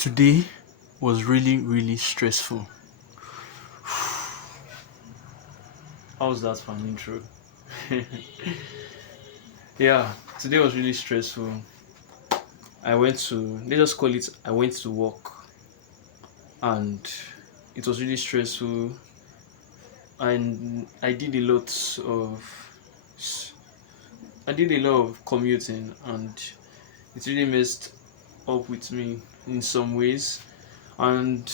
Today was really stressful. How's that for an intro? Yeah, today was really stressful. Let's just call it, I went to work and it was really stressful. And I did a lot of commuting and it really messed up with me in some ways. And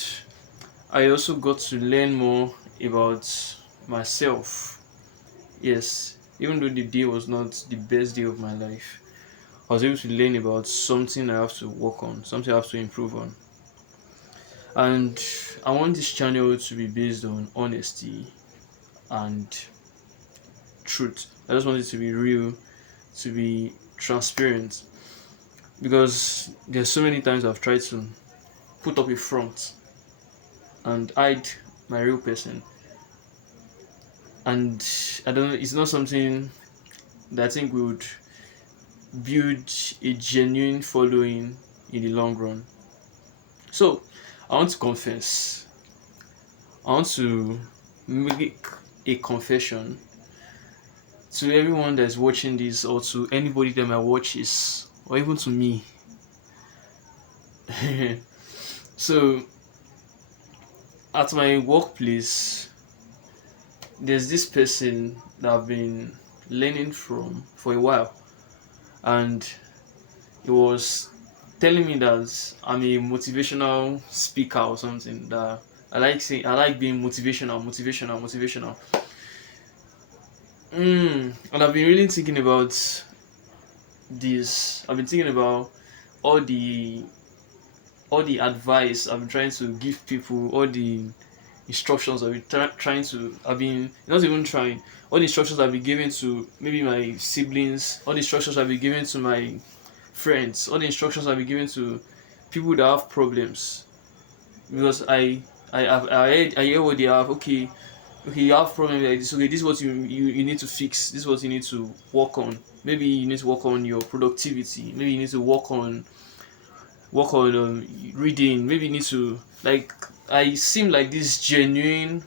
I also got to learn more about myself. Yes, even though the day was not the best day of my life, I was able to learn about something I have to work on, something I have to improve on. And I want this channel to be based on honesty and truth. I just want it to be real, to be transparent, because there's so many times I've tried to put up a front and hide my real person. And I don't know, it's not something that I think would build a genuine following in the long run. So, I want to confess. I want to make a confession to everyone that's watching this, or to anybody that might watch this, or even to me. So, at my workplace, there's this person that I've been learning from for a while, and he was telling me that I'm a motivational speaker or something. That I like being motivational. And I've been really thinking about this. I've been thinking about all the all the advice I've been trying to give people, all the instructions I've been trying to. I've been not even trying. All the instructions I've been giving to maybe my siblings, all the instructions I've been giving to my friends, all the instructions I've been giving to people that have problems, because I hear what they have. Okay, you have problem like this. Okay, this is what you need to fix. This is what you need to work on. Maybe you need to work on your productivity. Maybe you need to work on reading. Maybe you need to, like, I seem like this genuine,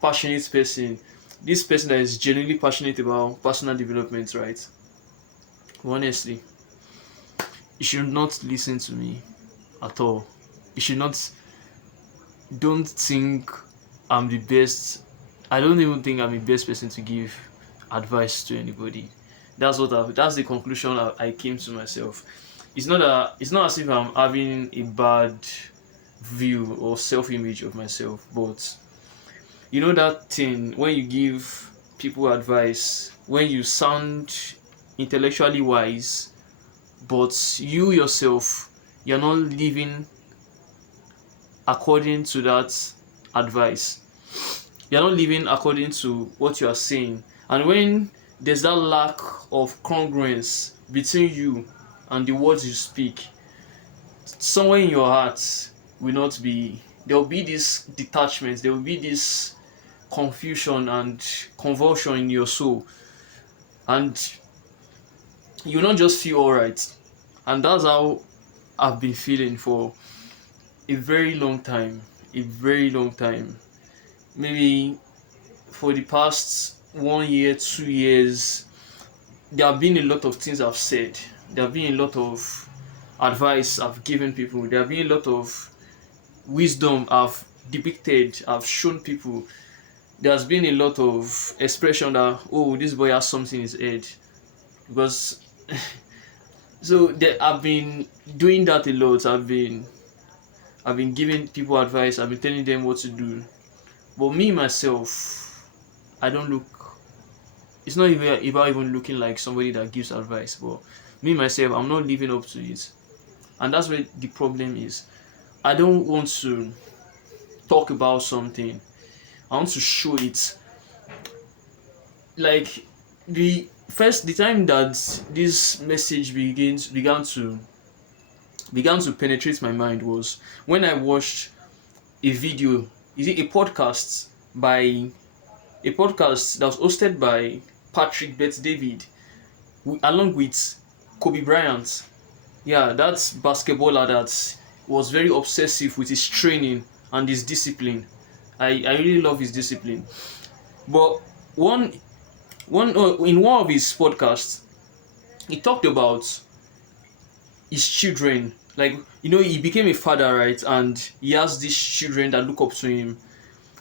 passionate person. This person that is genuinely passionate about personal development, right? Honestly, you should not listen to me at all. You should not. Don't think I'm the best. I don't even think I'm the best person to give advice to anybody. That's the conclusion I came to myself. It's not as if I'm having a bad view or self-image of myself, but you know that thing when you give people advice, when you sound intellectually wise, but you yourself, you're not living according to that advice. You're not living according to what you are saying. And when there's that lack of congruence between you and the words you speak, somewhere in your heart will not be, there will be this detachment, there will be this confusion and convulsion in your soul, and you'll not just feel alright. And that's how I've been feeling for a very long time. A very long time. Maybe for the past 1 year, 2 years, there have been a lot of things I've said. There have been a lot of advice I've given people. There have been a lot of wisdom I've depicted, I've shown people. There's been a lot of expression that, oh, this boy has something in his head. Because I've been doing that a lot. I've been giving people advice, I've been telling them what to do. But me myself, I don't look, it's not even about even looking like somebody that gives advice, but me myself, I'm not living up to it. And that's where the problem is. I don't want to talk about something, I want to show it. Like, the time that this message began to penetrate my mind was when I watched a video, is it a podcast that was hosted by Patrick Bet David, along with Kobe Bryant. Yeah, that's basketballer that was very obsessive with his training and his discipline. I really love his discipline. But one in one of his podcasts, he talked about his children. Like, he became a father, right? And he has these children that look up to him.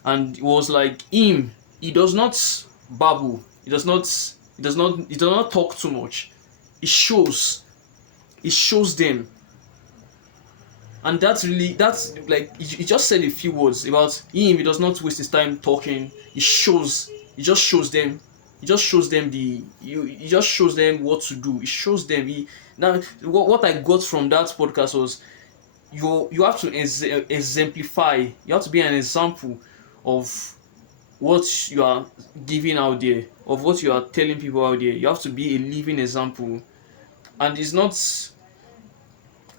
And it was like him, he does not babble, he does not talk too much. He shows them. And that's like, he just said a few words about him. He does not waste his time talking. He just shows them. He just shows them what to do. He shows them. Now, what I got from that podcast was, you have to exemplify. You have to be an example of what you are giving out there, of what you are telling people out there. You have to be a living example. And it's not,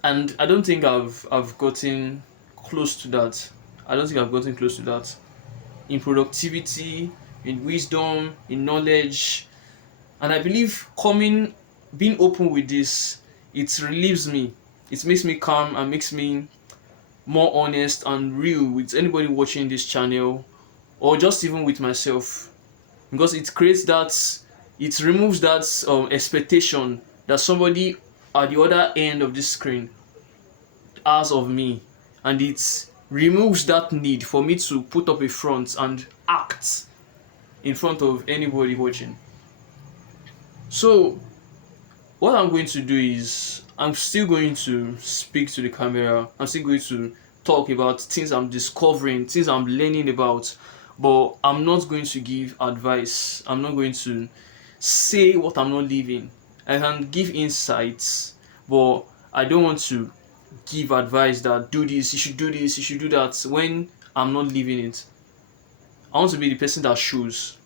and I don't think I've gotten close to that. I don't think I've gotten close to that in productivity, in wisdom, in knowledge. And I believe being open with this, it relieves me. It makes me calm and makes me more honest and real with anybody watching this channel, or just even with myself, because it removes that expectation that somebody at the other end of this screen has of me, and it removes that need for me to put up a front and act in front of anybody watching. So what I'm going to do is, I'm still going to speak to the camera. I'm still going to talk about things I'm discovering, things I'm learning about, but I'm not going to give advice. I'm not going to say what I'm not living. I can give insights, but I don't want to give advice that do this, you should do this, you should do that, when I'm not living it. I want to be the person that shows.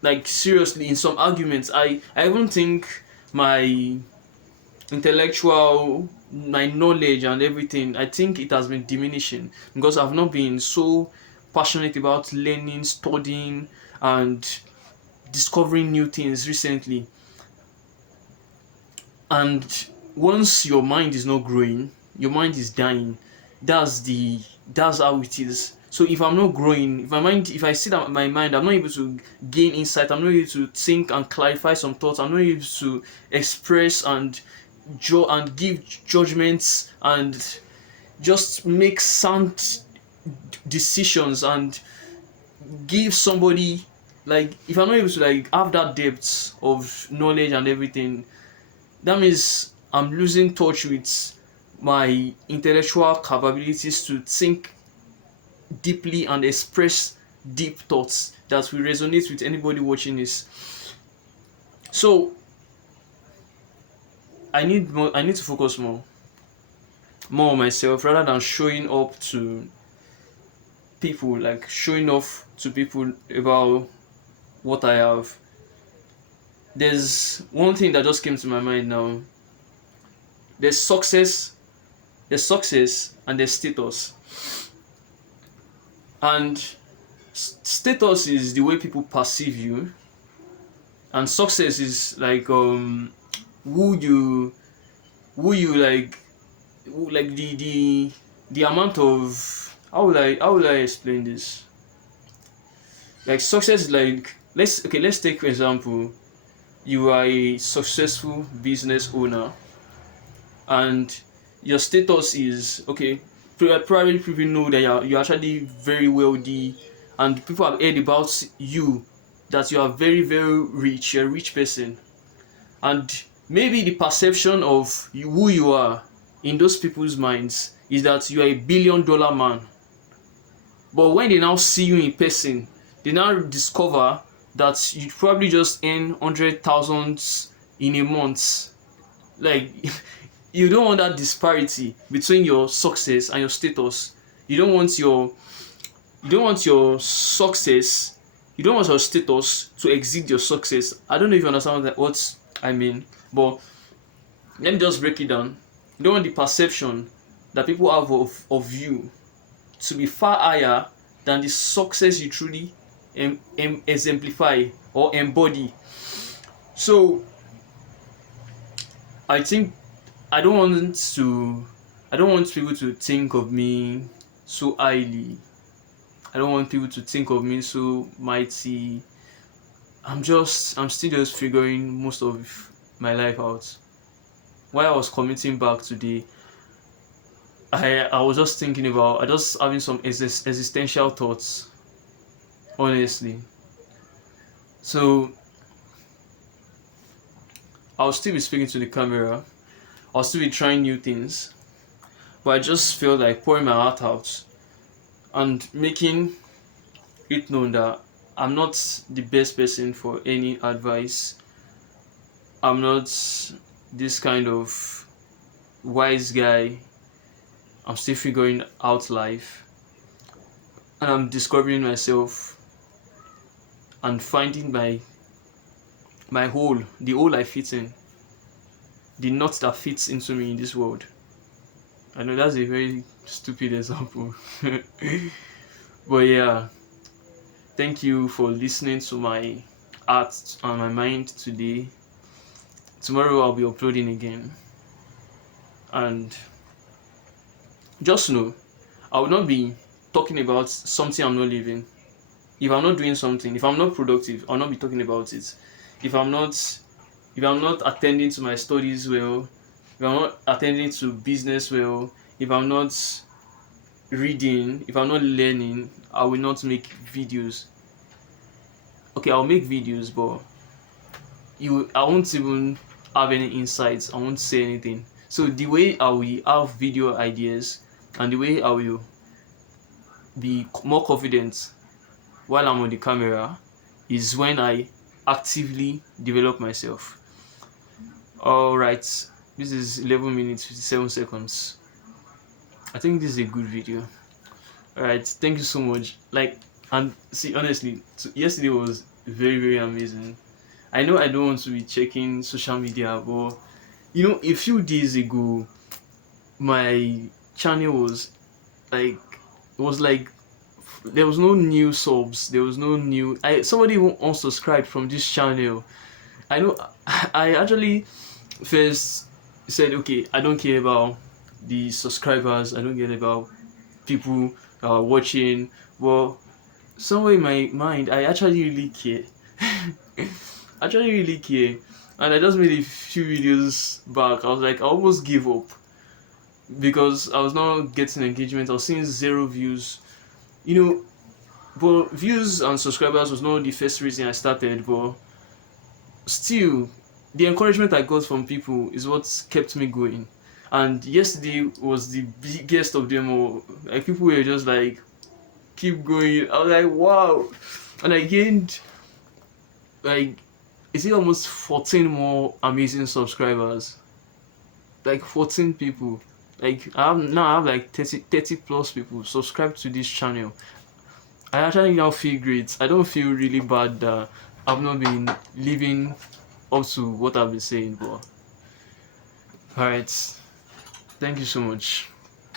Like, seriously, in some arguments, I even think my my knowledge and everything, I think it has been diminishing, because I've not been so passionate about learning, studying, and discovering new things recently. And once your mind is not growing, your mind is dying. That's how it is. So if I'm not growing, if I see that my mind, I'm not able to gain insight, I'm not able to think and clarify some thoughts, I'm not able to express and give judgments and just make sound decisions and give somebody, like, if I'm not able to like have that depth of knowledge and everything, that means I'm losing touch with my intellectual capabilities to think deeply and express deep thoughts that will resonate with anybody watching this. So I need to focus more on myself, rather than showing up to people, like showing off to people about what I have. There's one thing that just came to my mind now. There's success and there's status. And status is the way people perceive you, and success is like who you like, the amount of, how will I explain this? Like, success is like, let's take for example, you are a successful business owner, and your status is, okay, probably people know that you're actually very wealthy, and people have heard about you, that you are very, very rich, you're a rich person. And maybe the perception of who you are in those people's minds is that you are a $1 billion man. But when they now see you in person, they now discover that you probably just earn 100,000 in a month. Like, you don't want that disparity between your success and your status. You don't want your success, you don't want your status to exceed your success. I don't know if you understand what I mean, but let me just break it down. You don't want the perception that people have of you to be far higher than the success you truly exemplify or embody. So I think I don't want to I don't want people to think of me so highly. I don't want people to think of me so mighty. I'm still just figuring most of my life out. While I was commuting back today, I was just thinking about, I just having some existential thoughts, honestly. So I'll still be speaking to the camera, I'll still be trying new things, but I just feel like pouring my heart out and making it known that I'm not the best person for any advice. I'm not this kind of wise guy. I'm still figuring out life, and I'm discovering myself and finding my hole, the hole I fit in, the knot that fits into me in this world. I know that's a very stupid example. But yeah, thank you for listening to my heart and my mind today. Tomorrow I'll be uploading again. And just know, I will not be talking about something I'm not living. If I'm not doing something, if I'm not productive, I'll not be talking about it. If I'm not if I'm not attending to my studies well, if I'm not attending to business well, if I'm not reading, if I'm not learning, I will not make videos. Okay, I'll make videos, but I won't even have any insights. I won't say anything. So the way I will have video ideas and the way I will be more confident while I'm on the camera is when I actively develop myself. All right, this is 11 minutes 57 seconds. I think this is a good video. All right, thank you so much. And see, honestly, yesterday was very amazing. I know I don't want to be checking social media, but a few days ago, my channel was like, it was like there was no new subs, there was no new. Somebody even unsubscribed from this channel. I know. I actually first said, okay, I don't care about the subscribers, I don't care about people watching, but somewhere in my mind, I actually really care. Actually, really care. And I just made a few videos back. I was like, I almost gave up because I was not getting engagement. I was seeing zero views. You know, but views and subscribers was not the first reason I started, but still, the encouragement I got from people is what kept me going. And yesterday was the biggest of them all. Like, people were just like, keep going. I was like, wow. And I gained, like, is it almost 14 more amazing subscribers? Like 14 people. Like, I have like 30 plus people subscribed to this channel. I actually now feel great. I don't feel really bad that I've not been living up to what I've been saying, but alright. Thank you so much.